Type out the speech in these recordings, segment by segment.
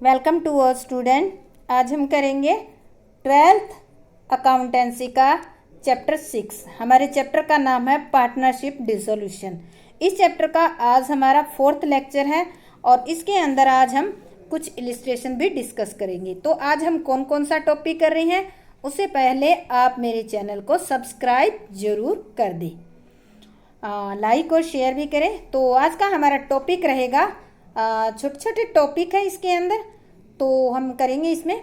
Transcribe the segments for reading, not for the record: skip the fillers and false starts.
Welcome to our student. आज हम करेंगे 12th अकाउंटेंसी का चैप्टर 6। हमारे चैप्टर का नाम है पार्टनरशिप डिसोल्यूशन। इस चैप्टर का आज हमारा 4th लेक्चर है और इसके अंदर आज हम कुछ इलिस्ट्रेशन भी डिस्कस करेंगे। तो आज हम कौन कौन सा टॉपिक कर रहे हैं, उससे पहले आप मेरे चैनल को सब्सक्राइब जरूर कर दें, लाइक और शेयर भी करें। तो आज का हमारा टॉपिक रहेगा, छोटे छोटे टॉपिक है इसके अंदर, तो हम करेंगे इसमें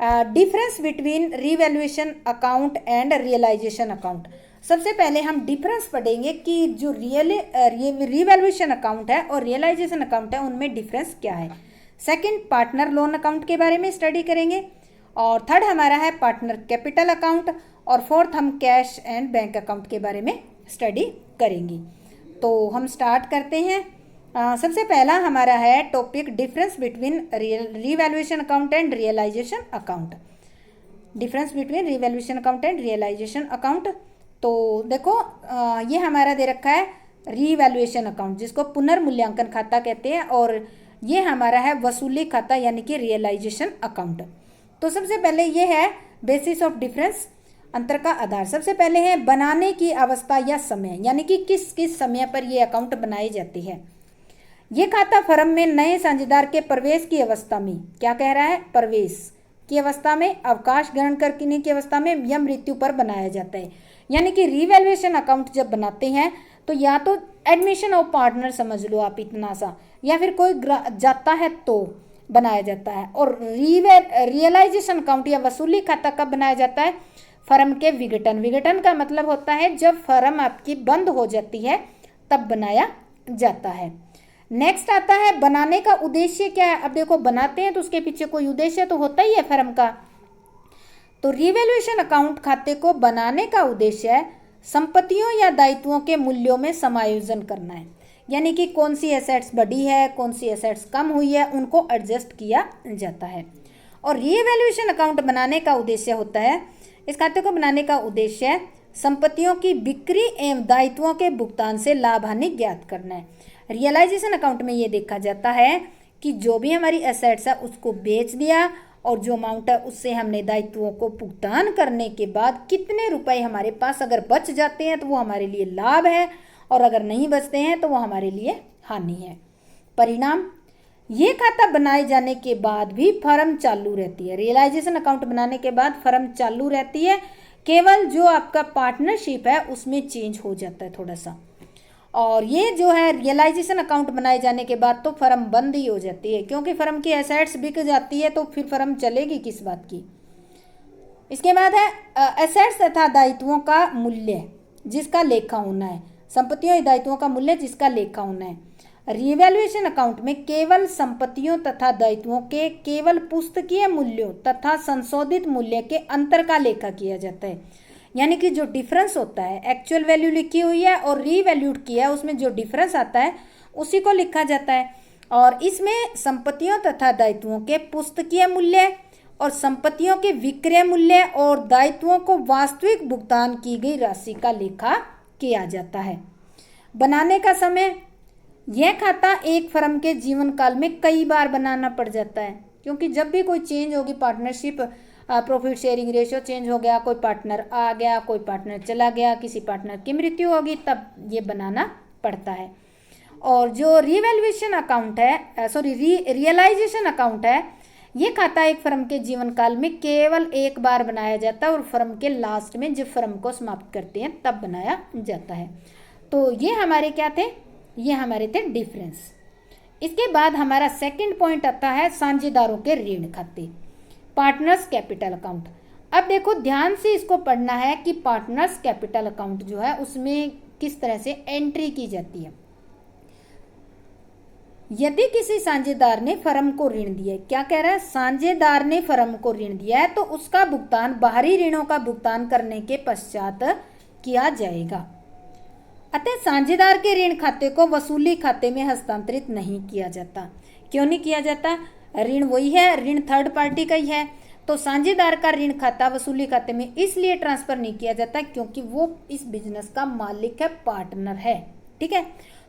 difference between revaluation account and realisation account. सबसे पहले हम डिफरेंस पढ़ेंगे कि जो रिवैल्यूएशन अकाउंट है और रियलाइजेशन अकाउंट है उनमें डिफरेंस क्या है। सेकंड, पार्टनर लोन अकाउंट के बारे में स्टडी करेंगे और थर्ड हमारा है पार्टनर कैपिटल अकाउंट और फोर्थ हम कैश एंड बैंक अकाउंट के बारे में स्टडी करेंगे। तो हम स्टार्ट करते हैं। सबसे पहला हमारा है topic difference between revaluation account and realisation account. Difference between revaluation account and realisation account. तो देखो, ये हमारा दे रखा है रिवैल्यूएशन अकाउंट, जिसको पुनर्मूल्यांकन खाता कहते हैं, और ये हमारा है वसूली खाता यानी कि रियलाइजेशन अकाउंट। तो सबसे पहले ये है बेसिस ऑफ डिफरेंस, अंतर का आधार। सबसे पहले है बनाने की अवस्था या समय, यानी कि किस किस समय पर ये अकाउंट बनाए जाते हैं। ये खाता फर्म में नए साझेदार के प्रवेश की अवस्था में, क्या कह रहा है, प्रवेश की अवस्था में, अवकाश ग्रहण करने की अवस्था में या मृत्यु पर बनाया जाता है। यानी कि रिवैल्यूएशन अकाउंट जब बनाते हैं तो या तो एडमिशन ऑफ पार्टनर समझ लो आप इतना सा, या फिर कोई जाता है तो बनाया जाता है। और रियलाइजेशन अकाउंट या वसूली खाता कब बनाया जाता है, फर्म के विघटन। विघटन का मतलब होता है जब फर्म आपकी बंद हो जाती है तब बनाया जाता है। नेक्स्ट आता है बनाने का उद्देश्य क्या है। अब देखो, बनाते हैं तो उसके पीछे कोई उद्देश्य तो होता ही है फर्म का। तो रिवैल्यूएशन अकाउंट खाते को बनाने का उद्देश्य है संपत्तियों या दायित्वों के मूल्यों में समायोजन करना है, यानी कि कौन सी एसेट्स बढ़ी है, कौन सी एसेट्स कम हुई है, उनको एडजस्ट किया जाता है। और रिवैल्यूएशन अकाउंट बनाने का उद्देश्य होता है, इस खाते को बनाने का उद्देश्य है संपत्तियों की बिक्री एवं दायित्वों के भुगतान से लाभ हानि ज्ञात करना है। रियलाइजेशन अकाउंट में ये देखा जाता है कि जो भी हमारी एसेट्स है उसको बेच दिया और जो अमाउंट है उससे हमने दायित्वों को भुगतान करने के बाद कितने रुपए हमारे पास अगर बच जाते हैं तो वो हमारे लिए लाभ है, और अगर नहीं बचते हैं तो वो हमारे लिए हानि है। परिणाम, ये खाता बनाए जाने के बाद भी फर्म चालू रहती है। रियलाइजेशन अकाउंट बनाने के बाद फर्म चालू रहती है, केवल जो आपका पार्टनरशिप है उसमें चेंज हो जाता है थोड़ा सा। और ये जो है रियलाइजेशन अकाउंट बनाए जाने के बाद तो फर्म बंद ही हो जाती है, क्योंकि फर्म की एसेट्स बिक जाती है तो फिर फर्म चलेगी किस बात की। इसके बाद है एसेट्स तथा दायित्वों का मूल्य जिसका लेखा होना है। संपत्तियों या दायित्वों का मूल्य जिसका लेखा होना है। रिवैल्यूएशन अकाउंट में केवल संपत्तियों तथा दायित्वों के केवल पुस्तकीय मूल्यों तथा संशोधित मूल्य के अंतर का लेखा किया जाता है। यानी कि जो डिफरेंस होता है, एक्चुअल वैल्यू लिखी हुई है और रीवैल्यूड किया है, उसमें जो डिफरेंस आता है उसी को लिखा जाता है। और इसमें संपत्तियों तथा दायित्वों के पुस्तकीय मूल्य और संपत्तियों के विक्रय मूल्य और दायित्वों को वास्तविक भुगतान की गई राशि का लेखा किया जाता है। बनाने का समय, यह खाता एक फर्म के जीवन काल में कई बार बनाना पड़ जाता है, क्योंकि जब भी कोई चेंज होगी, partnership profit sharing ratio change हो गया, कोई पार्टनर आ गया, कोई पार्टनर चला गया, किसी पार्टनर की मृत्यु होगी, तब ये बनाना पड़ता है। और जो रिवैल्यूएशन अकाउंट है, रियलाइजेशन अकाउंट है, ये खाता एक फर्म के जीवन काल में केवल एक बार बनाया जाता है और फर्म के लास्ट में जब फर्म को समाप्त करते हैं तब बनाया जाता है। तो ये हमारे क्या थे, ये हमारे थे डिफरेंस। इसके बाद हमारा सेकंड पॉइंट आता है साझेदारों के ऋण खाते, पार्टनर्स कैपिटल अकाउंट। अब देखो, ध्यान से इसको पढ़ना है कि पार्टनर्स कैपिटल अकाउंट जो है उसमें किस तरह से एंट्री की जाती है। यदि किसी साझेदार ने फर्म को ऋण दिया है, क्या कह रहा है, साझेदार ने फर्म को ऋण दिया है तो उसका भुगतान बाहरी ऋणों का भुगतान करने के पश्चात किया जाएगा। अतः साझेदार के ऋण खाते को वसूली खाते में हस्तांतरित नहीं किया जाता। क्यों नहीं किया जाता, ऋण वही है, ऋण थर्ड पार्टी का ही है, तो साझेदार का ऋण खाता वसूली खाते में इसलिए ट्रांसफर नहीं किया जाता क्योंकि वो इस बिजनेस का मालिक है, पार्टनर है। ठीक है,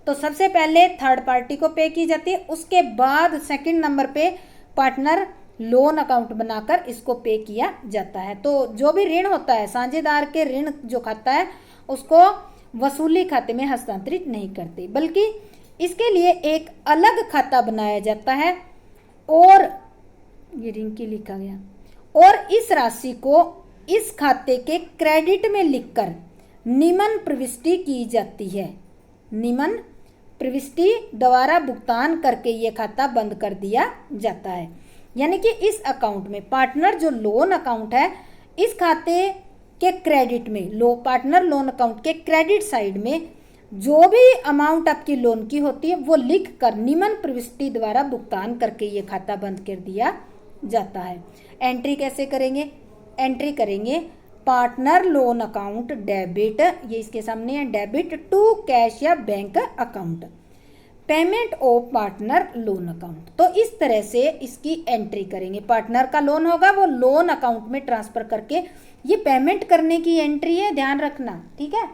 तो सबसे पहले थर्ड पार्टी को पे की जाती है, उसके बाद सेकंड नंबर पे पार्टनर लोन अकाउंट बनाकर इसको पे किया जाता है। तो जो भी ऋण होता है, साझेदार के ऋण जो खाता है उसको वसूली खाते में हस्तांतरित नहीं करते, बल्कि इसके लिए एक अलग खाता बनाया जाता है और ये रिंकी लिखा गया, और इस राशि को इस खाते के क्रेडिट में लिखकर निम्न प्रविष्टि की जाती है। निम्न प्रविष्टि द्वारा भुगतान करके ये खाता बंद कर दिया जाता है। यानी कि इस अकाउंट में पार्टनर जो लोन अकाउंट है, इस खाते के क्रेडिट में पार्टनर लोन अकाउंट के क्रेडिट साइड में जो भी अमाउंट आपकी लोन की होती है वो लिख कर निम्न प्रविष्टि द्वारा भुगतान करके ये खाता बंद कर दिया जाता है। एंट्री कैसे करेंगे? एंट्री करेंगे पार्टनर लोन अकाउंट डेबिट, ये इसके सामने है, डेबिट टू कैश या bank account, payment of partner loan account. तो इस तरह से इसकी एंट्री करेंगे। पार्टनर का लोन होगा वो लोन अकाउंट में ट्रांसफर करके ये पेमेंट करने की एंट्री है, ध्यान रखना, ठीक है।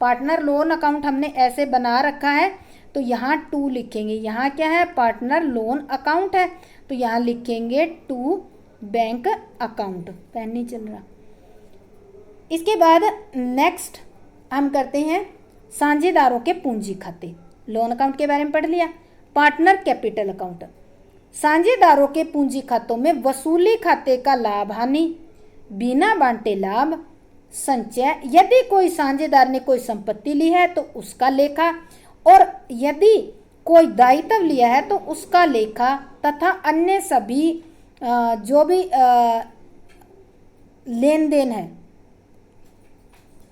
पार्टनर लोन अकाउंट हमने ऐसे बना रखा है, तो यहाँ टू लिखेंगे। यहाँ क्या है? पार्टनर लोन अकाउंट है, तो यहाँ लिखेंगे टू बैंक अकाउंट। पेन नहीं चल रहा। इसके बाद नेक्स्ट हम करते हैं साझेदारों के पूंजी खाते। लोन अकाउंट के बारे में पढ़ लिया। पार्टनर कैपिटल अकाउंट, साझेदारों के पूंजी खातों में वसूली खाते का लाभ हानि, बिना बांटे लाभ, संचय, यदि कोई साझेदार ने कोई संपत्ति ली है तो उसका लेखा, और यदि कोई दायित्व लिया है तो उसका लेखा, तथा अन्य सभी जो भी लेन देन है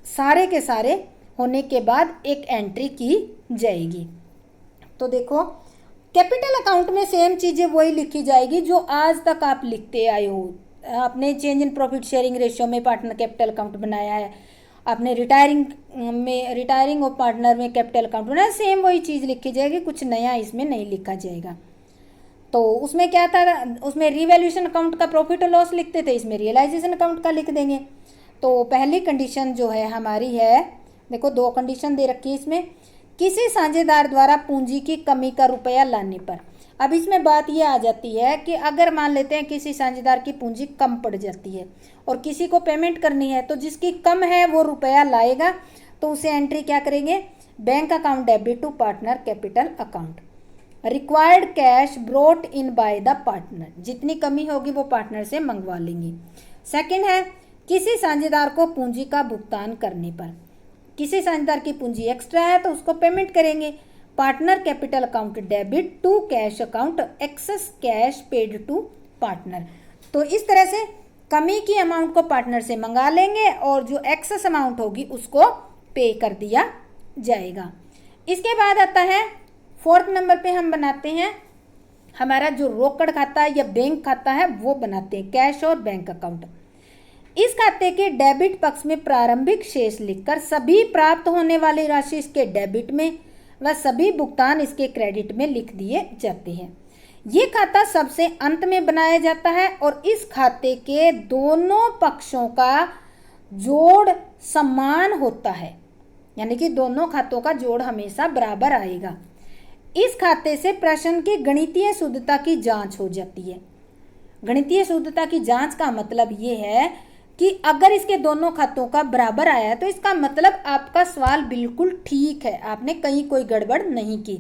सारे के सारे होने के बाद एक एंट्री की जाएगी। तो देखो कैपिटल अकाउंट में सेम चीज़ें वही लिखी जाएगी जो आज तक आप लिखते आए हो। आपने change in profit sharing ratio में पार्टनर कैपिटल अकाउंट बनाया है, आपने रिटायरिंग ऑफ पार्टनर में कैपिटल अकाउंट बनाया, सेम वही चीज़ लिखी जाएगी, कुछ नया इसमें नहीं लिखा जाएगा। तो उसमें क्या था, उसमें रिवैल्यूएशन अकाउंट का प्रॉफिट और लॉस लिखते थे, इसमें रियलाइजेशन अकाउंट का लिख देंगे। तो पहली कंडीशन जो है हमारी है, देखो दो कंडीशन दे रखी है इसमें, किसी साझेदार द्वारा पूंजी की कमी का रुपया लाने पर। अब इसमें बात ये आ जाती है कि अगर मान लेते हैं किसी साझेदार की पूंजी कम पड़ जाती है और किसी को पेमेंट करनी है, तो जिसकी कम है वो रुपया लाएगा, तो उसे एंट्री क्या करेंगे? Bank account debit to partner capital account, required cash brought in by the partner, जितनी कमी होगी वो पार्टनर से मंगवा लेंगे। सेकेंड है किसी साझेदार को पूंजी का भुगतान करने पर, किसी साझेदार की पूंजी एक्स्ट्रा है तो उसको पेमेंट करेंगे, partner capital account debit to cash account, excess cash paid to partner. तो इस तरह से कमी की अमाउंट को पार्टनर से मंगा लेंगे और जो एक्सेस अमाउंट होगी उसको पे कर दिया जाएगा। इसके बाद आता है फोर्थ नंबर पे हम बनाते हैं हमारा जो रोकड़ खाता है या बैंक खाता है वो बनाते हैं, कैश और बैंक अकाउंट। इस खाते के डेबिट पक्ष में प्रारंभिक शेष लिखकर सभी प्राप्त होने वाली राशि इसके डेबिट में व सभी भुगतान इसके क्रेडिट में लिख दिए जाते हैं। ये खाता सबसे अंत में बनाया जाता है और इस खाते के दोनों पक्षों का जोड़ समान होता है, यानी कि दोनों खातों का जोड़ हमेशा बराबर आएगा। इस खाते से प्रश्न की गणितीय शुद्धता की जांच हो जाती है। गणितीय शुद्धता की जांच का मतलब ये है कि अगर इसके दोनों खातों का बराबर आया है तो इसका मतलब आपका सवाल बिल्कुल ठीक है, आपने कहीं कोई गड़बड़ नहीं की।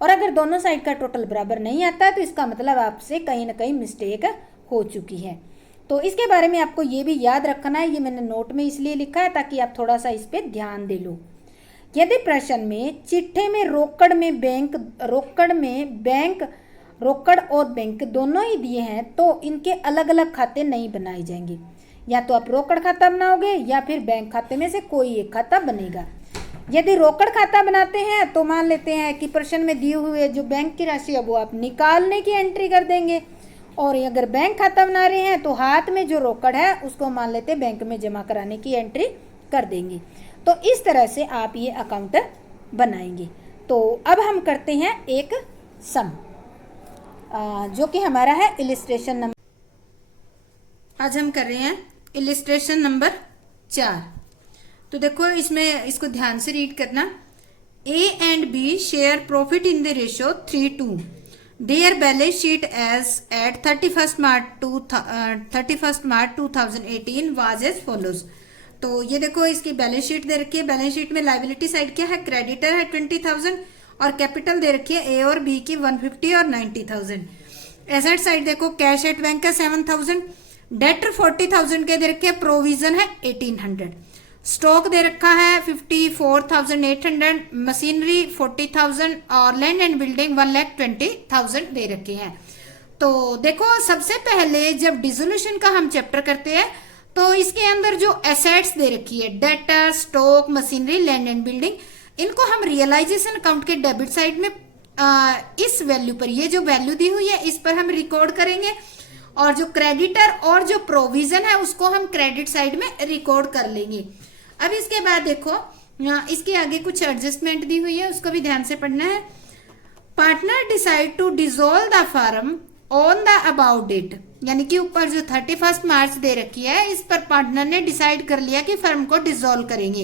और अगर दोनों साइड का टोटल बराबर नहीं आता है तो इसका मतलब आपसे कहीं ना कहीं मिस्टेक हो चुकी है। तो इसके बारे में आपको ये भी याद रखना है, ये मैंने नोट में इसलिए लिखा है ताकि आप थोड़ा सा इस पर ध्यान दे लो। यदि प्रश्न में चिट्ठे में रोकड़ और बैंक दोनों ही दिए हैं तो इनके अलग अलग खाते नहीं बनाए जाएंगे, या तो आप रोकड़ खाता बनाओगे या फिर बैंक खाते में से कोई एक खाता बनेगा। यदि रोकड़ खाता बनाते हैं तो मान लेते हैं कि प्रश्न में दिए हुए जो बैंक की राशि है वो आप निकालने की एंट्री कर देंगे, और अगर बैंक खाता बना रहे हैं तो हाथ में जो रोकड़ है उसको मान लेते हैं बैंक में जमा कराने की एंट्री कर देंगे। तो इस तरह से आप ये अकाउंट बनाएंगे। तो अब हम करते हैं एक सम जो कि हमारा है इलिस्ट्रेशन नंबर, आज हम कर रहे हैं इलिस्ट्रेशन नंबर 4। तो देखो इसमें इसको ध्यान से रीड करना। A and B share profit in the ratio 3:2 Their balance sheet as at 31st March 2018 was as follows। तो ये देखो इसकी बैलेंस शीट दे रखी है। बैलेंस शीट में लाइबिलिटी साइड क्या है, क्रेडिटर है 20,000 और कैपिटल दे रखी है ए और बी की 150 और 90,000। एसेट साइड देखो कैश एट बैंक का 7,000, डेटर 40,000 के दे रखे हैं, प्रोविजन है 1,800, स्टॉक दे रखा है 54,800, मशीनरी 40,000 और लैंड एंड बिल्डिंग 1,20,000 दे रखे हैं। तो देखो सबसे पहले जब डिसोल्यूशन का हम चैप्टर करते हैं तो इसके अंदर जो एसेट्स दे रखी है, debtor, stock, machinery, land and building, इनको हम रियलाइजेशन अकाउंट के डेबिट साइड में इस वैल्यू पर, ये जो वैल्यू दी हुई है इस पर हम रिकॉर्ड करेंगे और जो क्रेडिटर और जो प्रोविजन है उसको हम क्रेडिट साइड में रिकॉर्ड कर लेंगे। अब इसके बाद देखो इसके आगे कुछ एडजस्टमेंट दी हुई है, उसको भी ध्यान से पढ़ना है। Partner decide to dissolve the firm on the above date, यानी कि ऊपर जो 31 मार्च दे रखी है इस पर पार्टनर ने डिसाइड कर लिया कि फर्म को डिसॉल्व करेंगे।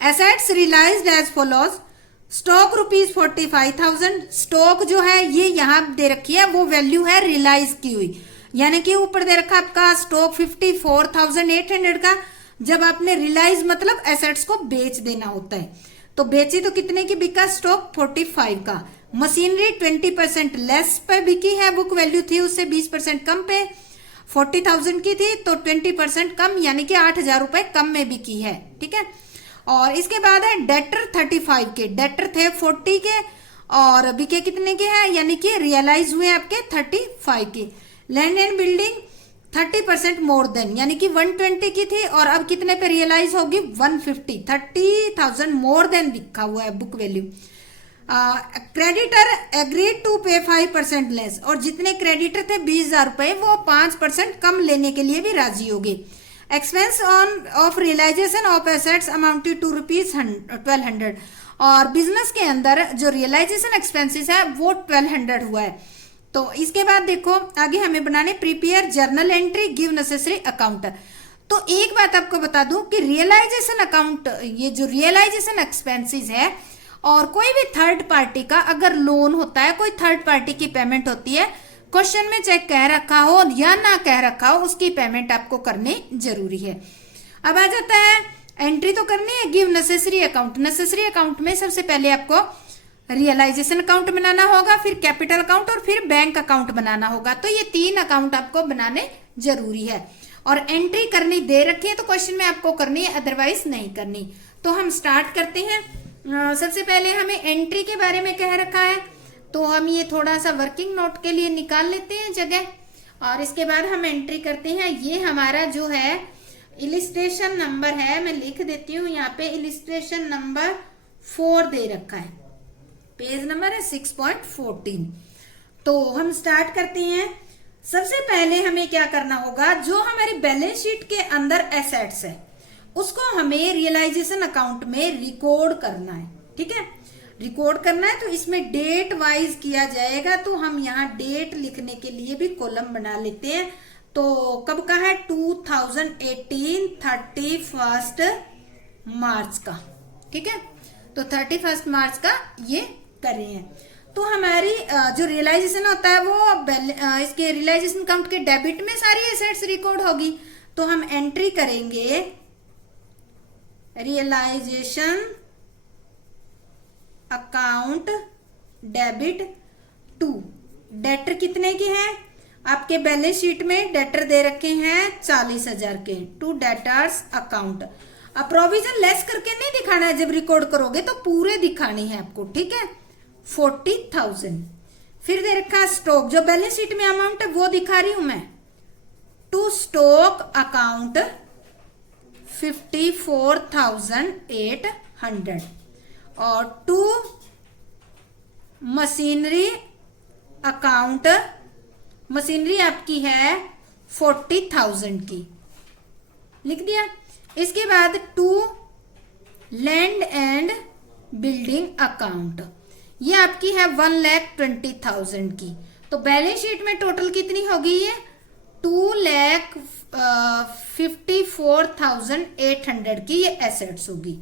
Assets realised as follows, stock ₹45,000, stock जो है ये यहाँ दे रखी है वो वैल्यू है रियलाइज की हुई, यानी कि ऊपर दे रखा आपका स्टॉक 54,800 का। जब आपने रियलाइज मतलब एसेट्स को बेच देना होता है, तो बेची तो कितने की बिका, स्टॉक 45 का। मशीनरी 20% लेस पे बिकी है, बुक वैल्यू थी उससे 20% कम पे, 40,000 की थी तो 20% कम, यानी कि 8,000 रुपए कम में बिकी है, ठीक है। और इसके बाद है डेटर 35 के, डेटर थे 40 के और बिके कितने के हैं, यानी कि रियलाइज हुए आपके 35 के। Land and building 30% more than, यानी कि 120 की थी और अब कितने पे रियलाइज होगी, 150, 30,000 मोर देन लिखा हुआ है book value. Creditor agreed to pay 5% less, और जितने क्रेडिटर थे 20,000 रुपए वो 5% कम लेने के लिए भी राजी हो गए। Expense on of realisation of assets amounted to ₹1200, और बिजनेस के अंदर जो रियलाइजेशन एक्सपेंसेस है वो 1200 हुआ है। तो इसके बाद देखो आगे हमें बनाने prepare journal entry, give necessary account. तो एक बात आपको बता दूं कि रियलाइजेशन अकाउंट, ये जो रियलाइजेशन एक्सपेंसेस है और कोई भी थर्ड पार्टी का अगर लोन होता है, कोई थर्ड पार्टी की पेमेंट होती है, क्वेश्चन में चाहे कह रखा हो या ना कह रखा हो उसकी पेमेंट आपको करनी जरूरी है। अब आ जाता है एंट्री तो करनी है, give necessary account. Necessary account में सबसे पहले आपको रियलाइजेशन अकाउंट बनाना होगा, फिर कैपिटल अकाउंट और फिर बैंक अकाउंट बनाना होगा। तो ये 3 अकाउंट आपको बनाने जरूरी है और एंट्री करनी दे रखी है तो क्वेश्चन में आपको करनी है, अदरवाइज नहीं करनी। तो हम स्टार्ट करते हैं। सबसे पहले हमें एंट्री के बारे में कह रखा है तो हम ये थोड़ा सा वर्किंग नोट के लिए निकाल लेते हैं जगह, और इसके बाद हम एंट्री करते हैं। ये हमारा जो है इलिस्ट्रेशन नंबर है, मैं लिख देती हूँ यहाँ पे, इलिस्ट्रेशन नंबर 4 दे रखा है, पेज नंबर है 6.14। तो हम स्टार्ट करते हैं। सबसे पहले हमें क्या करना होगा, जो हमारी बैलेंस शीट के अंदर एसेट्स है उसको हमें रियलाइजेशन अकाउंट में रिकॉर्ड करना है, ठीक है। रिकॉर्ड करना है तो इसमें डेट वाइज किया जाएगा, तो हम यहाँ डेट लिखने के लिए भी कॉलम बना लेते हैं। तो कब का है, 2018 31 मार्च का, ठीक है। तो 31 मार्च का ये कर रहे हैं। तो हमारी जो रियलाइजेशन होता है वो इसके रियलाइजेशन अकाउंट के डेबिट में सारी एसेट्स रिकॉर्ड होगी। तो हम एंट्री करेंगे realisation account debit to, debtor कितने के हैं आपके बैलेंस शीट में, डेटर दे रखे हैं 40,000 के, टू डेटर्स अकाउंट। अब प्रोविजन लेस करके नहीं दिखाना है, जब रिकॉर्ड करोगे तो पूरे दिखाने हैं आपको, ठीक है, 40,000। फिर दे रखा स्टॉक, जो बैलेंस शीट में अमाउंट है वो दिखा रही हूं मैं, टू स्टॉक अकाउंट 54,800, और टू मशीनरी अकाउंट, मशीनरी आपकी है 40,000 की, लिख दिया। इसके बाद to land and building account, ये आपकी है 1,20,000 की। तो बैलेंस शीट में टोटल कितनी होगी, ये 2,54,800 की ये एसेट्स होगी।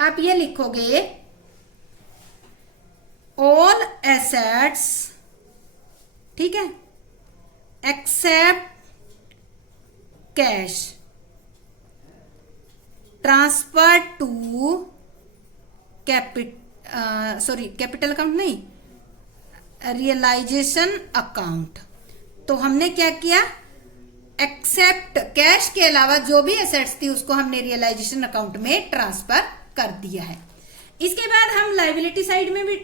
आप ये लिखोगे ऑल एसेट्स ठीक है, except cash, transfer to capital account नहीं, रियलाइजेशन अकाउंट। तो हमने क्या किया, एक्सेप्ट कैश के अलावा जो भी एसेट्स थी उसको हमने रियलाइजेशन अकाउंट में ट्रांसफर कर दिया है। इसके बाद हम लायबिलिटी साइड में भी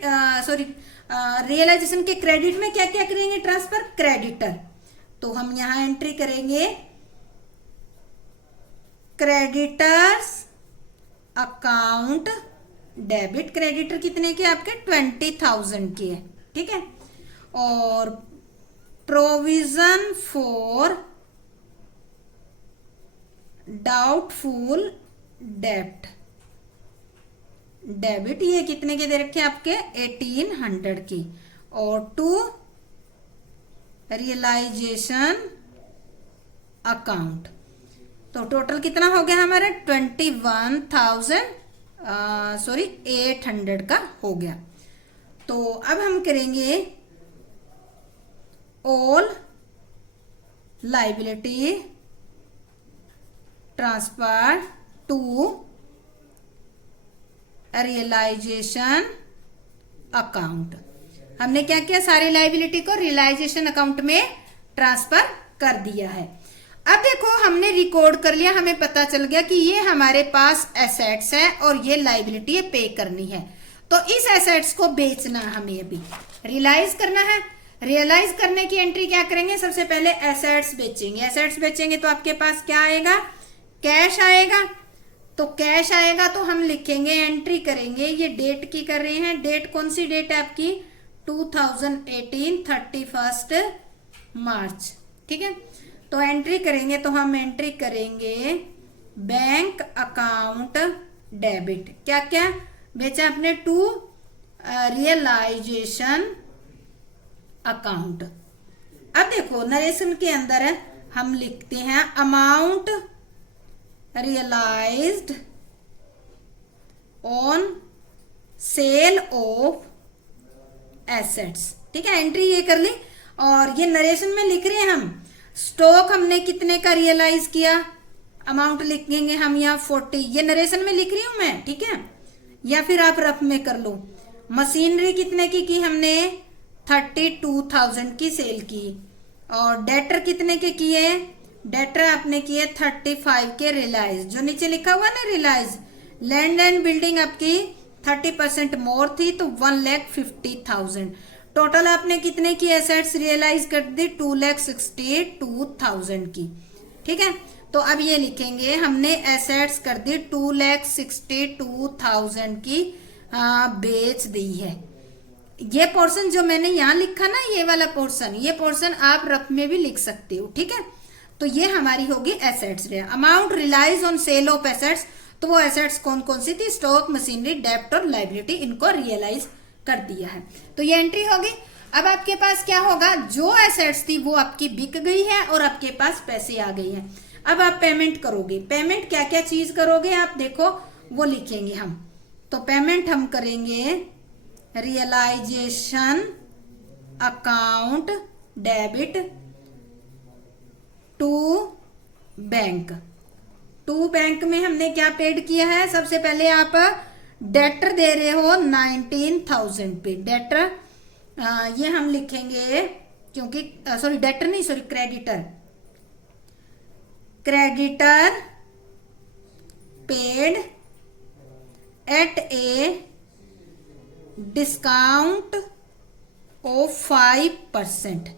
रियलाइजेशन के क्रेडिट में क्या क्या करेंगे, ट्रांसफर क्रेडिटर। तो हम यहां एंट्री करेंगे क्रेडिटर्स अकाउंट डेबिट। क्रेडिटर कितने के, आपके 20,000 के है, ठीक है। और प्रोविजन फॉर डाउटफुल डेब्ट डेबिट, ये कितने के दे रखे आपके 1800 की। और टू रियलाइजेशन अकाउंट, तो टोटल कितना हो गया हमारा 800 का हो गया। तो अब हम करेंगे all liability transfer to realisation account. हमने क्या किया, सारी लायबिलिटी को रियलाइजेशन अकाउंट में ट्रांसफर कर दिया है। अब देखो हमने रिकॉर्ड कर लिया, हमें पता चल गया कि ये हमारे पास एसेट्स है और ये लायबिलिटी है, पे करनी है। तो इस एसेट्स को बेचना हमें अभी रियलाइज करना है। रियलाइज करने की एंट्री क्या करेंगे, सबसे पहले एसेट्स बेचेंगे। एसेट्स बेचेंगे तो आपके पास क्या आएगा, कैश आएगा। तो कैश आएगा तो हम लिखेंगे, एंट्री करेंगे, ये डेट की कर रहे हैं, डेट कौन सी डेट है आपकी 2018 31 मार्च, ठीक है। तो एंट्री करेंगे, तो हम एंट्री करेंगे बैंक अकाउंट डेबिट। क्या क्या बेचा आपने, टू रियलाइजेशन अकाउंट। अब देखो नरेशन के अंदर हम लिखते हैं amount realised on sale of assets, ठीक है। एंट्री ये कर ली और ये नरेशन में लिख रहे हैं हम स्टॉक हमने कितने का रियलाइज किया, अमाउंट लिखेंगे हम यहाँ 40, ये नरेशन में लिख रही हूं मैं, ठीक है। या फिर आप रफ में कर लो। मशीनरी कितने की हमने 32,000 की सेल की। और डेटर कितने के किए, डेटर आपने किए 35 के रियलाइज, जो नीचे लिखा हुआ ना रियलाइज। लैंड एंड बिल्डिंग आपकी 30% मोर थी तो 1,50,000। टोटल आपने कितने की एसेट्स रियलाइज कर दी, 2,62,000 की, ठीक है। तो अब ये लिखेंगे हमने एसेट्स कर दी 2,62,000 की बेच दी है। ये पोर्शन जो मैंने यहाँ लिखा ना, ये वाला पोर्शन, ये पोर्शन आप रफ में भी लिख सकते हो, ठीक है। तो ये हमारी होगी assets. Amount realise on sale of assets, तो वो एसेट्स कौन कौन सी थी, स्टॉक, मशीनरी, डेब्ट और लायबिलिटी, इनको रियलाइज कर दिया है। तो ये एंट्री होगी। अब आपके पास क्या होगा, जो एसेट्स थी वो आपकी बिक गई है और आपके पास पैसे आ गई है। अब आप पेमेंट करोगे, पेमेंट क्या क्या चीज करोगे आप देखो, वो लिखेंगे हम। तो पेमेंट हम करेंगे realisation account debit to bank. To bank में हमने क्या पेड किया है, सबसे पहले आप डेटर दे रहे हो 19,000 पे। डेटर ये हम लिखेंगे क्योंकि डेटर नहीं, creditor. Creditor paid at a discount of 5%।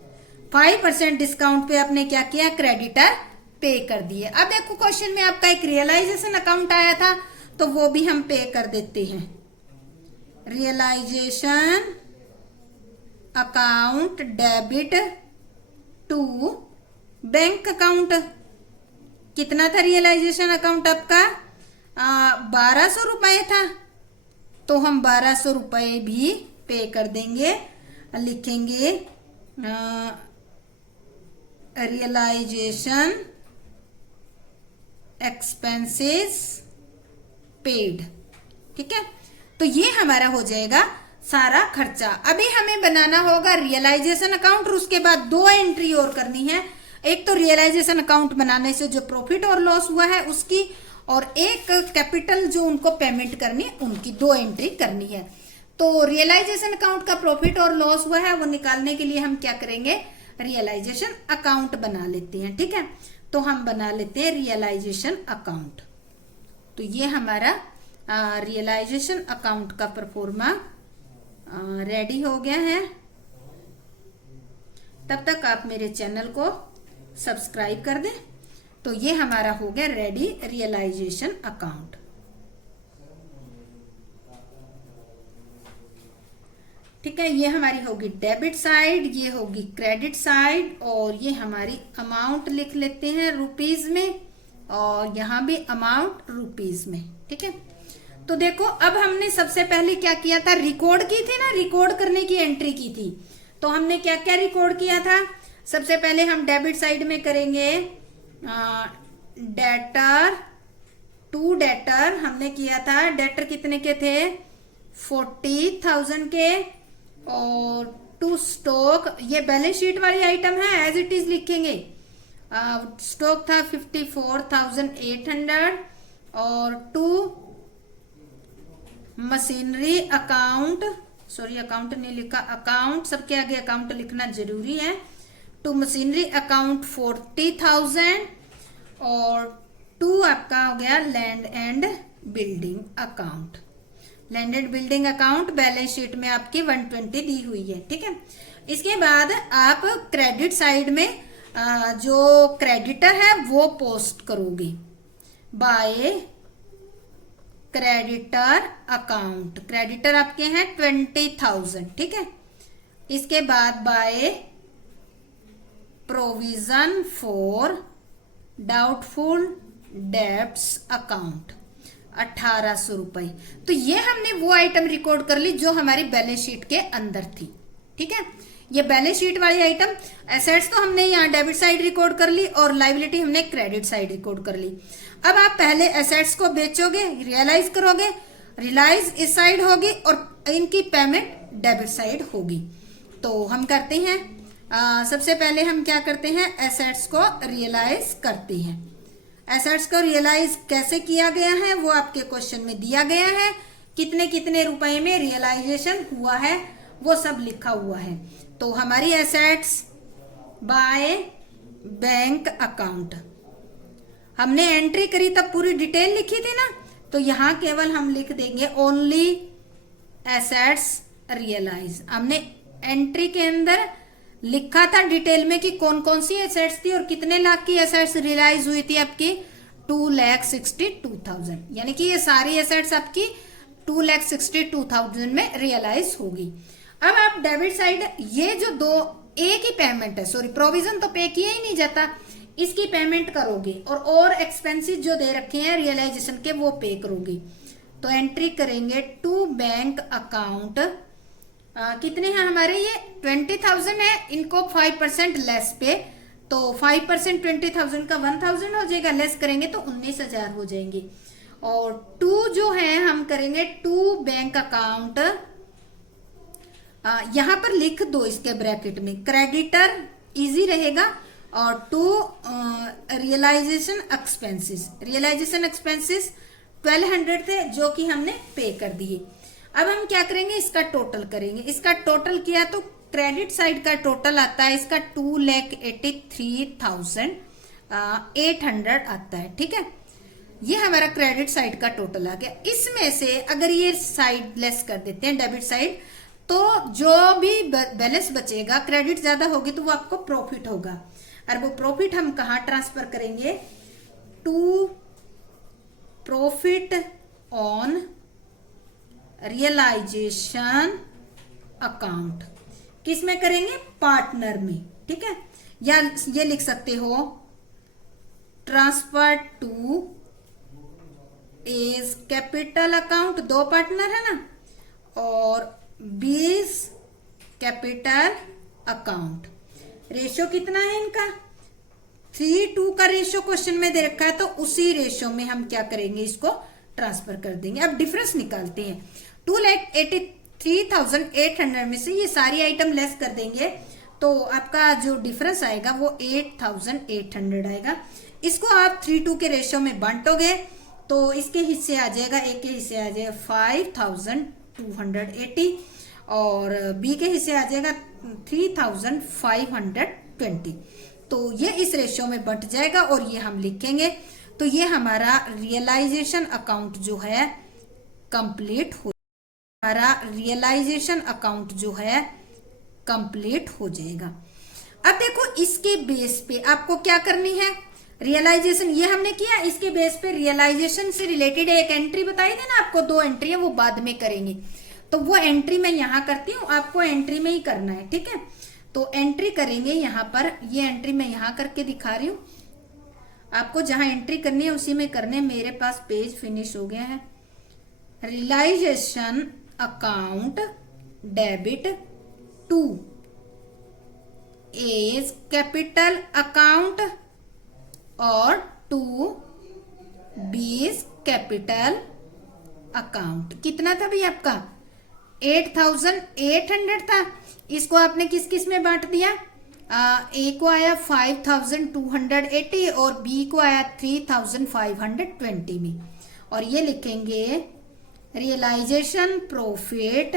5% discount पे आपने क्या किया, क्रेडिटर पे कर दिए। अब देखो क्वेश्चन में आपका एक रियलाइजेशन अकाउंट आया था तो वो भी हम पे कर देते हैं। Realisation account debit to bank account. कितना था रियलाइजेशन अकाउंट आपका, 1200 रुपए था, तो हम 1200 रुपए भी पे कर देंगे। लिखेंगे रियलाइजेशन एक्सपेंसेस पेड, ठीक है। तो ये हमारा हो जाएगा सारा खर्चा। अभी हमें बनाना होगा रियलाइजेशन अकाउंट और उसके बाद दो एंट्री और करनी है। एक तो रियलाइजेशन अकाउंट बनाने से जो प्रॉफिट और लॉस हुआ है उसकी, और एक कैपिटल जो उनको पेमेंट करनी है उनकी, दो एंट्री करनी है। तो रियलाइजेशन अकाउंट का प्रॉफिट और लॉस हुआ है वो निकालने के लिए हम क्या करेंगे, रियलाइजेशन अकाउंट बना लेते हैं। ठीक है, तो हम बना लेते हैं रियलाइजेशन अकाउंट। तो ये हमारा रियलाइजेशन अकाउंट का परफॉर्मा रेडी हो गया है। तब तक आप मेरे चैनल को सब्सक्राइब कर दें। तो ये हमारा हो गया रेडी रियलाइजेशन अकाउंट। ठीक है, ये हमारी होगी डेबिट साइड, ये होगी क्रेडिट साइड, और ये हमारी अमाउंट लिख लेते हैं रुपीज में, और यहाँ भी अमाउंट रुपीज में। ठीक है, तो देखो अब हमने सबसे पहले क्या किया था, रिकॉर्ड की थी ना, रिकॉर्ड करने की एंट्री की थी। तो हमने क्या क्या रिकॉर्ड किया था, सबसे पहले हम डेबिट साइड में करेंगे डेटर, टू डेटर हमने किया था। डेटर कितने के थे, 40,000 के, और टू स्टॉक, ये बैलेंस शीट वाली आइटम है, एज इट इज लिखेंगे। स्टॉक था 54,800, और to machinery account, sorry account नहीं लिखा, अकाउंट सबके आगे अकाउंट लिखना जरूरी है। टू मशीनरी अकाउंट 40,000, और टू आपका हो गया land and building account. Land and building account balance sheet में आपकी 120 दी हुई है। ठीक है, इसके बाद आप क्रेडिट साइड में जो क्रेडिटर है वो पोस्ट करोगे बाय क्रेडिटर अकाउंट। क्रेडिटर आपके हैं 20,000। ठीक है, इसके बाद by provision for doubtful debts account 1,800 रुपए। तो ये हमने वो आइटम रिकॉर्ड कर ली जो हमारी बैलेंस शीट के अंदर थी। ठीक है, ये बैलेंस शीट वाली आइटम, एसेट्स तो हमने यहाँ डेबिट साइड रिकॉर्ड कर ली और लाइबिलिटी हमने क्रेडिट साइड रिकॉर्ड कर ली। अब आप पहले एसेट्स को बेचोगे, रियलाइज करोगे, रियलाइज इस साइड होगी और इनकी पेमेंट डेबिट साइड होगी। तो हम करते हैं, सबसे पहले हम क्या करते हैं, एसेट्स को रियलाइज करते हैं। एसेट्स को रियलाइज कैसे किया गया है वो आपके क्वेश्चन में दिया गया है। कितने कितने रुपए में रियलाइजेशन हुआ है वो सब लिखा हुआ है। तो हमारी एसेट्स बाय बैंक अकाउंट, हमने एंट्री करी तब पूरी डिटेल लिखी थी ना, तो यहां केवल हम लिख देंगे ओनली एसेट्स रियलाइज। हमने एंट्री के अंदर लिखा था डिटेल में कि कौन कौन सी एसेट्स थी और कितने लाख की एसेट्स रियलाइज हुई थी आपकी, 2,62,000। यानी कि ये सारी एसेट्स आपकी 2,62,000 में रियलाइज होगी। अब आप डेबिट साइड, ये जो दो एक ही पेमेंट है, सॉरी प्रोविजन तो पे किया ही नहीं जाता, इसकी पेमेंट करोगे और एक्सपेंसेस जो दे रखे हैं रियलाइजेशन के वो पे करोगे। तो एंट्री करेंगे टू बैंक अकाउंट, कितने हैं हमारे, ये 20,000 है, इनको 5% लेस पे, तो 5% 20,000 का 1,000 हो जाएगा, लेस करेंगे तो 19,000 हो जाएंगे। और टू जो है हम करेंगे टू बैंक अकाउंट, यहां पर लिख दो इसके ब्रैकेट में, क्रेडिटर इजी रहेगा, और to realisation expenses, realisation expenses 1,200 थे जो कि हमने पे कर दिए। अब हम क्या करेंगे, इसका टोटल करेंगे। इसका टोटल किया तो क्रेडिट साइड का टोटल आता है इसका 2,83,800 आता है। ठीक है, ये हमारा क्रेडिट साइड का टोटल आ गया। इसमें से अगर ये साइड लेस कर देते हैं डेबिट साइड, तो जो भी बैलेंस बचेगा, क्रेडिट ज्यादा होगी तो वो आपको प्रॉफिट होगा, और वो प्रॉफिट हम कहाँ ट्रांसफर करेंगे, to profit on realisation account. किस में करेंगे, पार्टनर में। ठीक है, या ये लिख सकते हो transfer to A's capital account, दो पार्टनर है ना, और 20 कैपिटल अकाउंट। रेशियो कितना है इनका, 3:2 का रेशियो क्वेश्चन में दे रखा है, तो उसी रेशियो में हम क्या करेंगे, इसको ट्रांसफर कर देंगे। अब डिफरेंस निकालते हैं, 3800 में से ये सारी आइटम लेस कर देंगे तो आपका जो डिफरेंस आएगा वो 8800 आएगा। इसको आप 3:2 के रेशियो में बांटोगे तो इसके हिस्से आ जाएगा, ए के हिस्से आ जाएगा 5280 और बी के हिस्से आ जाएगा 3520। तो ये इस रेशियो में बंट जाएगा और ये हम लिखेंगे। तो ये हमारा रियलाइजेशन अकाउंट जो है कंप्लीट हो, हमारा रियलाइजेशन अकाउंट जो है कंप्लीट हो जाएगा। अब देखो इसके बेस पे आपको क्या करनी है, रियलाइजेशन ये हमने किया, इसके बेस पे रियलाइजेशन से रिलेटेड एक एंट्री बताई थी ना आपको, 2 एंट्री है वो बाद में करेंगे। तो वो एंट्री मैं यहां करती हूँ, आपको एंट्री में ही करना है, ठीक है। तो एंट्री करेंगे यहाँ पर, ये एंट्री मैं यहां करके दिखा रही हूँ, आपको जहां एंट्री करनी है उसी में करने। मेरे पास पेज फिनिश हो गया है। Realisation account debit to A's capital account और टू बीज कैपिटल अकाउंट। कितना था भाई आपका 8800 था। इसको आपने किस किस में बांट दिया, ए को आया 5280 और बी को आया 3520 में। और ये लिखेंगे realisation profit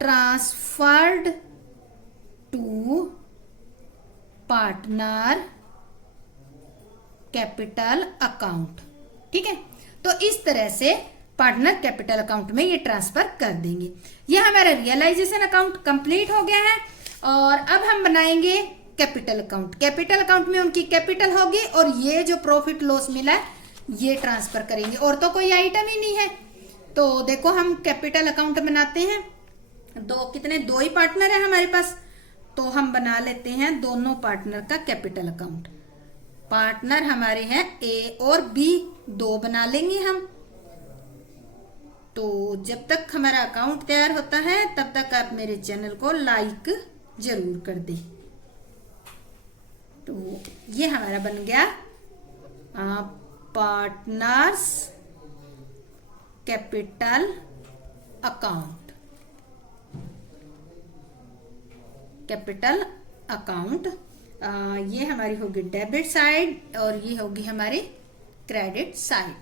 transferred to partner capital account, ठीक है। तो इस तरह से पार्टनर कैपिटल अकाउंट में ये ट्रांसफर कर देंगे। ये हमारा रियलाइजेशन अकाउंट कंप्लीट हो गया है। और अब हम बनाएंगे कैपिटल अकाउंट। कैपिटल अकाउंट में उनकी कैपिटल होगी और ये जो प्रॉफिट लॉस मिला ये ट्रांसफर करेंगे, और तो कोई आइटम ही नहीं है। तो देखो हम कैपिटल अकाउंट बनाते हैं, दो ही पार्टनर है हमारे पास, तो हम बना लेते हैं दोनों पार्टनर का कैपिटल अकाउंट। पार्टनर हमारे हैं ए और बी, 2 बना लेंगे हम। तो जब तक हमारा अकाउंट तैयार होता है तब तक आप मेरे चैनल को लाइक जरूर कर दें। तो ये हमारा बन गया partners capital account. Capital account ये हमारी होगी डेबिट साइड और ये होगी हमारी क्रेडिट साइड।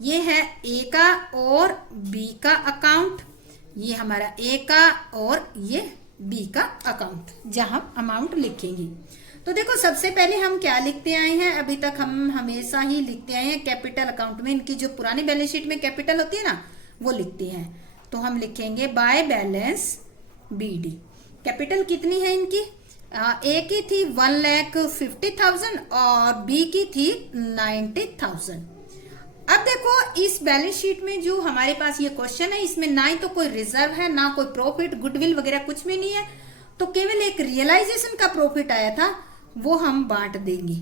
ये है ए का और बी का अकाउंट, ये हमारा ए का और ये बी का अकाउंट जहां अमाउंट लिखेंगे। तो देखो सबसे पहले हम क्या लिखते आए हैं, अभी तक हम हमेशा ही लिखते आए हैं कैपिटल अकाउंट में इनकी जो पुरानी बैलेंस शीट में कैपिटल होती है ना वो लिखते हैं। तो हम लिखेंगे बाय बैलेंस बीडी। कैपिटल कितनी है इनकी, ए की थी 1,50,000 और बी की थी 90,000। अब देखो इस बैलेंस शीट में जो हमारे पास ये क्वेश्चन है इसमें ना ही तो कोई रिजर्व है ना कोई प्रॉफिट गुडविल वगैरह कुछ भी नहीं है, तो केवल एक रियलाइजेशन का प्रॉफिट आया था वो हम बांट देंगे।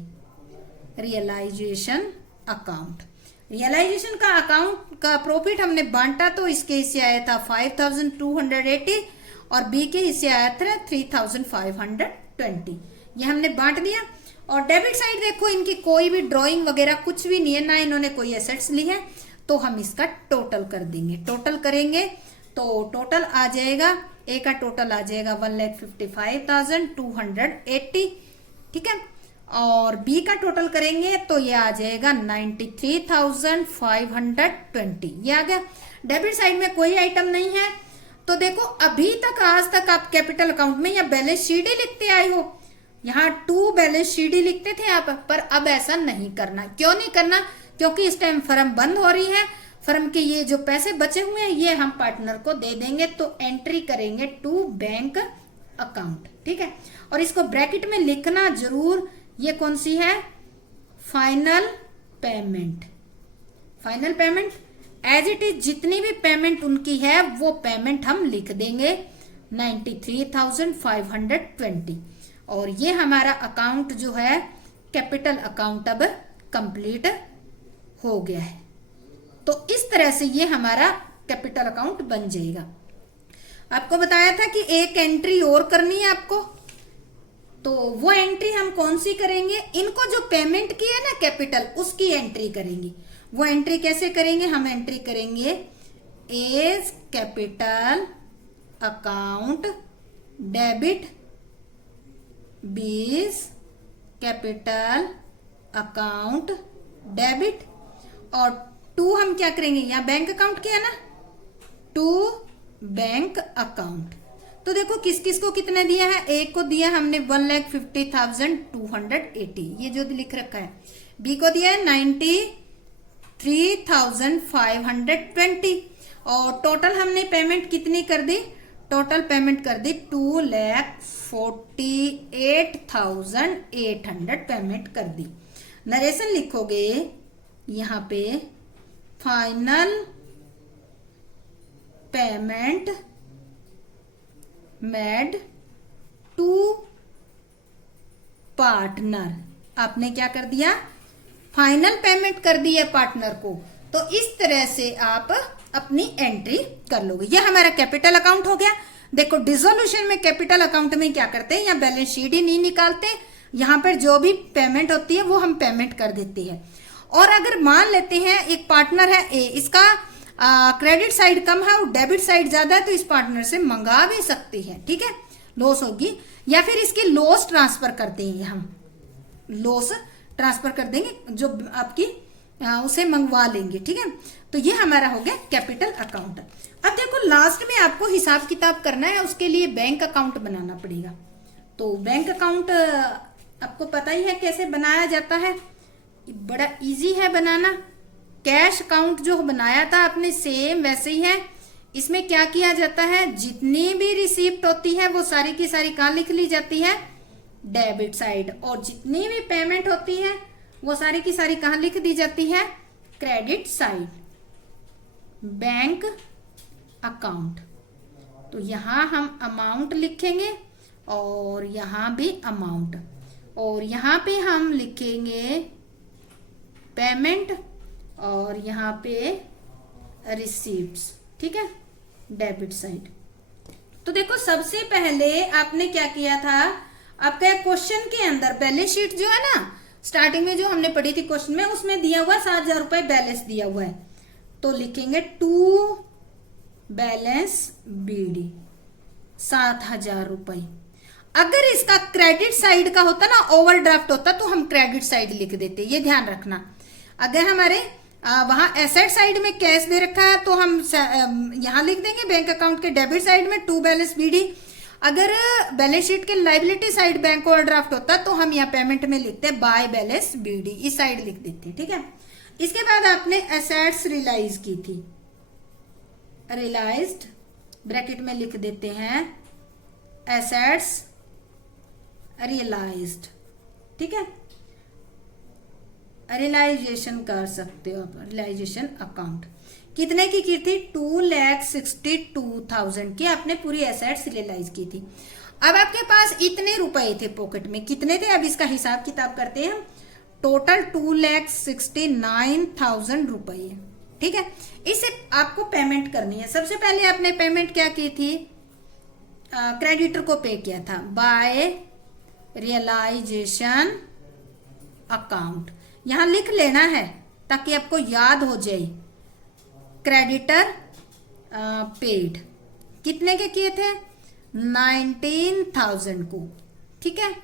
रियलाइजेशन अकाउंट, रियलाइजेशन का अकाउंट का प्रॉफिट हमने बांटा तो इसके हिस्से आया था 5280 और बी के हिस्से आया था 3520। ये हमने बांट दिया। और डेबिट साइड देखो इनकी कोई भी ड्राइंग वगैरह कुछ भी नहीं है, ना इन्होंने कोई एसेट्स ली है, तो हम इसका टोटल कर देंगे। टोटल करेंगे तो टोटल आ जाएगा, ए का टोटल आ जाएगा 1,55,280, ठीक है। और बी का टोटल करेंगे तो ये आ जाएगा 93,520, ये आ गया। डेबिट साइड में कोई आइटम नहीं है। तो देखो अभी तक आज तक आप कैपिटल अकाउंट में या बैलेंस शीट ही लिखते आए हो, यहाँ 2 बैलेंस शीट ही लिखते थे आप, पर अब ऐसा नहीं करना। क्यों नहीं करना, क्योंकि इस टाइम फर्म बंद हो रही है, फर्म के ये जो पैसे बचे हुए हैं ये हम पार्टनर को दे देंगे। तो एंट्री करेंगे टू बैंक अकाउंट, ठीक है। और इसको ब्रैकेट में लिखना जरूर, ये कौन सी है, final payment. Final payment as it is जितनी भी पेमेंट उनकी है वो पेमेंट हम लिख देंगे 93,520। और ये हमारा अकाउंट जो है कैपिटल अकाउंट अब कंप्लीट हो गया है। तो इस तरह से ये हमारा कैपिटल अकाउंट बन जाएगा। आपको बताया था कि एक एंट्री और करनी है आपको, तो वो एंट्री हम कौन सी करेंगे, इनको जो पेमेंट की है ना कैपिटल उसकी एंट्री करेंगे। वो एंट्री कैसे करेंगे, हम एंट्री करेंगे A's capital account debit, B's capital account debit, और टू हम क्या करेंगे, यहाँ बैंक अकाउंट किया ना, टू बैंक अकाउंट। तो देखो किस किस को कितने दिया है, एक को दिया हमने 1,50,280, ये जो लिख रखा है। बी को दिया है 93,520, और टोटल हमने पेमेंट कितनी कर दी, टोटल पेमेंट कर दी 2,48,800 पेमेंट कर दी। नरेशन लिखोगे यहाँ पे, final payment made to partner, आपने क्या कर दिया, फाइनल पेमेंट कर दी है पार्टनर को। तो इस तरह से आप अपनी एंट्री कर लोगे। ये हमारा कैपिटल अकाउंट हो गया। देखो डिसोल्यूशन में कैपिटल अकाउंट में क्या करते हैं, यहाँ बैलेंस शीट ही नहीं निकालते, यहाँ पर जो भी पेमेंट होती है वो हम पेमेंट कर देते हैं। और अगर मान लेते हैं एक पार्टनर है ए, इसका क्रेडिट साइड कम है और डेबिट साइड ज्यादा है, तो इस पार्टनर से मंगा भी सकती है, ठीक है, लॉस होगी, या फिर इसकी लॉस ट्रांसफर कर देंगे, हम लॉस ट्रांसफर कर देंगे, जो आपकी उसे मंगवा लेंगे, ठीक है। तो ये हमारा हो गया कैपिटल अकाउंट। अब देखो लास्ट में आपको हिसाब किताब करना है, उसके लिए बैंक अकाउंट बनाना पड़ेगा। तो बैंक अकाउंट आपको पता ही है कैसे बनाया जाता है, बड़ा इजी है बनाना। कैश अकाउंट जो बनाया था आपने सेम वैसे ही है। इसमें क्या किया जाता है, जितनी भी रिसीप्ट होती है वो सारी की सारी कहाँ लिख ली जाती है, डेबिट साइड, और जितनी भी पेमेंट होती है वो सारी की सारी कहाँ लिख दी जाती है, क्रेडिट साइड। बैंक अकाउंट, तो यहां हम अमाउंट लिखेंगे और यहां भी अमाउंट, और यहां पे हम लिखेंगे पेमेंट और यहाँ पे रिसीप्ट्स, ठीक है, डेबिट साइड। तो देखो सबसे पहले आपने क्या किया था, आपका क्वेश्चन के अंदर बैलेंस शीट जो है ना, स्टार्टिंग में जो हमने पढ़ी थी क्वेश्चन में, उसमें दिया हुआ 7,000 रुपए बैलेंस दिया हुआ है। तो लिखेंगे टू बैलेंस बीडी 7,000 रुपए। अगर इसका क्रेडिट साइड का होता ना, ओवरड्राफ्ट होता, तो हम क्रेडिट साइड लिख देते, ये ध्यान रखना। अगर हमारे वहां एसेट साइड में कैश दे रखा है तो हम यहां लिख देंगे बैंक अकाउंट के डेबिट साइड में टू बैलेंस बीडी। अगर बैलेंस शीट के लाइबिलिटी साइड बैंक ओवरड्राफ्ट होता तो हम यहाँ पेमेंट में लिखते हैं बाय बैलेंस बीडी, इस साइड लिख देते हैं, ठीक है। इसके बाद आपने एसेट्स रियलाइज की थी, रियलाइज्ड ब्रैकेट में लिख देते हैं एसेट्स रियलाइज्ड, ठीक है। रियलाइजेशन कर सकते हो आप, रियलाइजेशन अकाउंट कितने की थी, 2,62,000 की आपने पूरी एसेट्स रियलाइज की थी। अब आपके पास इतने रुपए थे पॉकेट में, कितने थे, अब इसका हिसाब किताब करते हैं। टोटल 2,69,000 रुपए, ठीक है। इसे आपको पेमेंट करनी है। सबसे पहले आपने पेमेंट क्या की थी, क्रेडिटर को पे किया था बाय रियलाइजेशन अकाउंट, यहां लिख लेना है ताकि आपको याद हो जाए। क्रेडिटर पेड कितने के किए थे, 19,000 को, ठीक है,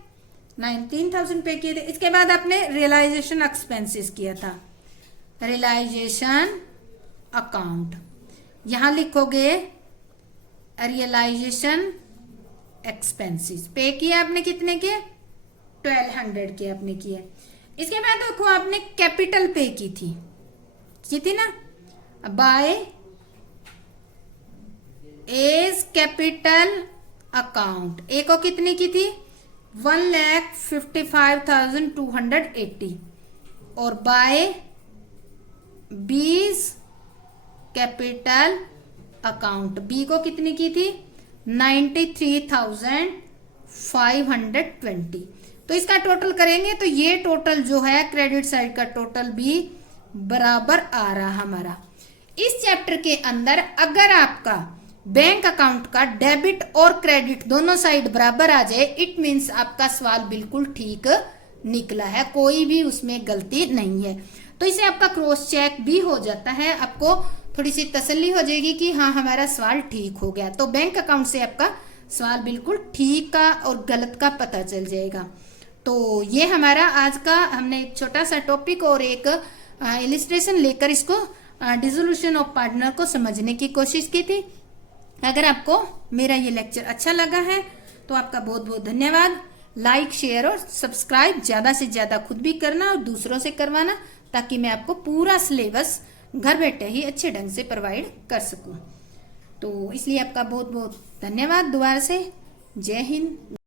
19,000 पे किए थे। इसके बाद आपने रियलाइजेशन एक्सपेंसेस किया था, रियलाइजेशन अकाउंट, यहां लिखोगे रियलाइजेशन एक्सपेंसेस। पे किया आपने कितने के, 1,200 के आपने किए। इसके बाद देखो आपने कैपिटल पे की थी ना, बाय एज कैपिटल अकाउंट, ए को कितनी की थी, 1,55,280, और बाय बीज कैपिटल अकाउंट, बी को कितनी की थी, 93,520। तो इसका टोटल करेंगे तो ये टोटल जो है क्रेडिट साइड का टोटल भी बराबर आ रहा हमारा। इस चैप्टर के अंदर अगर आपका बैंक अकाउंट का डेबिट और क्रेडिट दोनों साइड बराबर आ जाए, इट मीन्स आपका सवाल बिल्कुल ठीक निकला है, कोई भी उसमें गलती नहीं है। तो इसे आपका क्रॉस चेक भी हो जाता है, आपको थोड़ी सी तसल्ली हो जाएगी कि हाँ हमारा सवाल ठीक हो गया। तो बैंक अकाउंट से आपका सवाल बिल्कुल ठीक का और गलत का पता चल जाएगा। तो ये हमारा आज का हमने एक छोटा सा टॉपिक और एक इलिस्ट्रेशन लेकर इसको डिसोल्यूशन ऑफ पार्टनर को समझने की कोशिश की थी। अगर आपको मेरा ये लेक्चर अच्छा लगा है तो आपका बहुत बहुत धन्यवाद। लाइक, शेयर और सब्सक्राइब ज़्यादा से ज़्यादा खुद भी करना और दूसरों से करवाना, ताकि मैं आपको पूरा सिलेबस घर बैठे ही अच्छे ढंग से प्रोवाइड कर सकूं। तो इसलिए आपका बहुत बहुत धन्यवाद दोबारा से। जय हिंद।